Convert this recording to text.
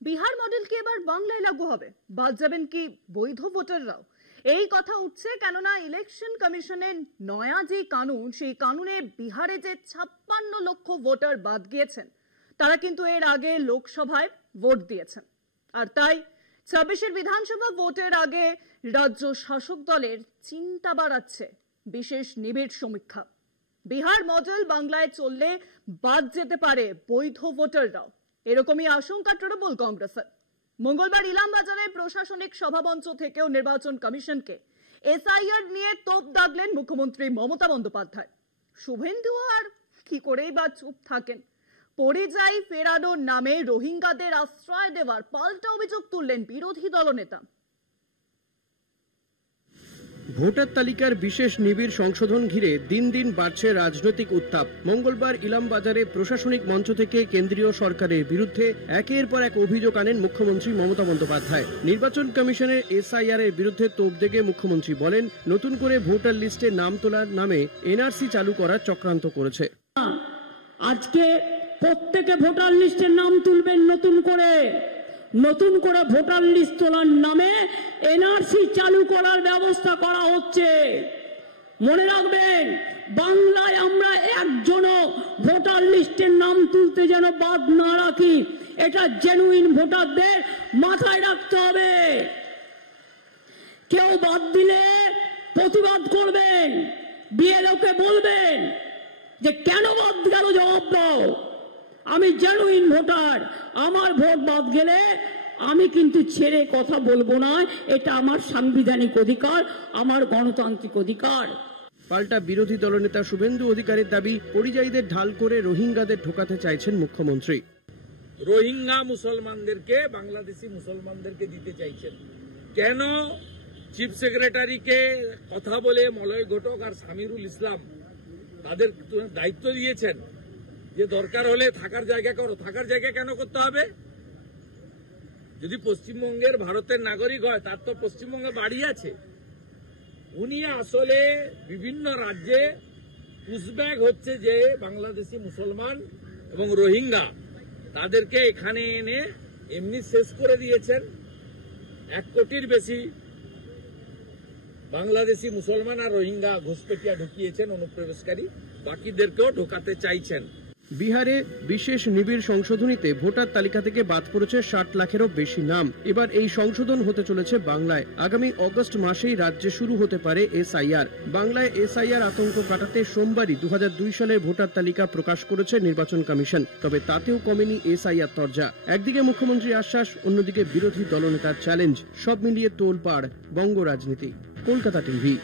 Bihar model কি এবার বাংলায় লাগু হবে? বাদ যাবেন কি বৈধ ভোটাররাও? এই কথা উঠছে কেননা ইলেকশন কমিশনের নয়া যে কানুন, সেই কানুনে বিহারে যে 56 লক্ষ ভোটার বাদ গিয়েছেন, তারা কিন্তু এর আগে লোকসভায় ভোট দিয়েছেন। আর তাই 26-এর বিধানসভা ভোটের আগে রাজ্য শাসক দলের চিন্তা বাড়াচ্ছে বিশেষ নিবিড় সমীক্ষা। বিহার মডেল বাংলায় চললে বাদ যেতে পারে বৈধ ভোটাররাও, এরকমই আশঙ্কা তৃণমূল কংগ্রেসের। মঙ্গলবার ইলামবাজারের প্রশাসনিক সভামঞ্চ থেকেও নির্বাচন কমিশনকে এসআইআর নিয়ে তোপ দাগলেন মুখ্যমন্ত্রী মমতা বন্দ্যোপাধ্যায়। শুভেন্দু আর কি করেই বা চুপ থাকেন? পরিযায়ী ফেরানোর নামে রোহিঙ্গাদের আশ্রয় দেওয়ার পাল্টা অভিযোগ তুললেন বিরোধী দলনেতা। ভোটার তালিকার বিশেষ নিবিড় সংশোধন ঘিরে দিন দিন বাড়ছে রাজনৈতিক উত্তাপ। মঙ্গলবার ইলামবাজারে প্রশাসনিক মঞ্চ থেকে কেন্দ্রীয় সরকারের বিরুদ্ধে একের পর এক অভিযোগ আনেন মুখ্যমন্ত্রী মমতা বন্দ্যোপাধ্যায়। নির্বাচন কমিশনের এসআইআর এর বিরুদ্ধে তোপ দেগে মুখ্যমন্ত্রী বলেন, নতুন করে ভোটার লিস্টে নাম তোলার নামে এনআরসি চালু করার চক্রান্ত করেছে। আজকে প্রত্যেকে ভোটার লিস্টের নাম তুলবেন নতুন করে ভোটার লিস্ট তোলার নামে এনআরসি চালু করার ব্যবস্থা করা হচ্ছে। মনে রাখবেন, বাংলায় আমরা একজনও ভোটার লিস্টের নাম তুলতে যেন বাদ না রাখি, এটা জেনুইন ভোটারদের মাথায় রাখতে হবে। কেউ বাদ দিলে প্রতিবাদ করবেন, বিএলওকে বলবেন যে কেন বাদ গেল, জবাব দাও। আমি জেনুইন ভোটার, আমার ভোট বাদ গেলে আমি কিন্তু ছেড়ে কথা বলবো না, এটা আমার সাংবিধানিক অধিকার, আমার গণতান্ত্রিক অধিকার। পাল্টা বিরোধী দলনেতা শুভেন্দু অধিকারীর দাবি, পরিযায়ীদের ঢাল করে রোহিঙ্গাদের ঢোকাতে চাইছেন মুখ্যমন্ত্রী। রোহিঙ্গা মুসলমানদেরকে বাংলাদেশি মুসলমানদেরকে দিতে চাইছেন কেন? চিফ সেক্রেটারিকে কথা বলে মলয় ঘটক আর সামিরুল ইসলাম তাদের দায়িত্ব দিয়েছেন যে দরকার হলে থাকার জায়গা করো। থাকার জায়গা কেন করতে হবে? যদি পশ্চিমবঙ্গের ভারতের নাগরিক হয়, তার তো পশ্চিমবঙ্গে বাড়ি আছে। উনি আসলে বিভিন্ন রাজ্যে পুশব্যাক হচ্ছে যে বাংলাদেশি মুসলমান এবং রোহিঙ্গা, তাদেরকে এখানে এনে এমনি শেষ করে দিয়েছেন। 1 কোটির বেশি বাংলাদেশি মুসলমান আর রোহিঙ্গা ঘুষপেটিয়া ঢুকিয়েছেন অনুপ্রবেশকারী, বাকিদেরকেও ঢোকাতে চাইছেন। বিহারে বিশেষ নিবিড় সংশোধনীতে ভোটার তালিকা থেকে বাদ পড়েছে 60 লাখেরও বেশি নাম। এবার এই সংশোধন হতে চলেছে বাংলায়। আগামী অগস্ট মাসেই রাজ্যে শুরু হতে পারে এসআইআর। বাংলায় এসআইআর আতঙ্ক কাটাতে সোমবারই 2002 সালের ভোটার তালিকা প্রকাশ করেছে নির্বাচন কমিশন। তবে তাতেও কমেনি এসআইআর তরজা। একদিকে মুখ্যমন্ত্রীর আশ্বাস, অন্যদিকে বিরোধী দলনেতার চ্যালেঞ্জ। সব মিলিয়ে তোলপাড় বঙ্গ রাজনীতি। কলকাতা টিভি।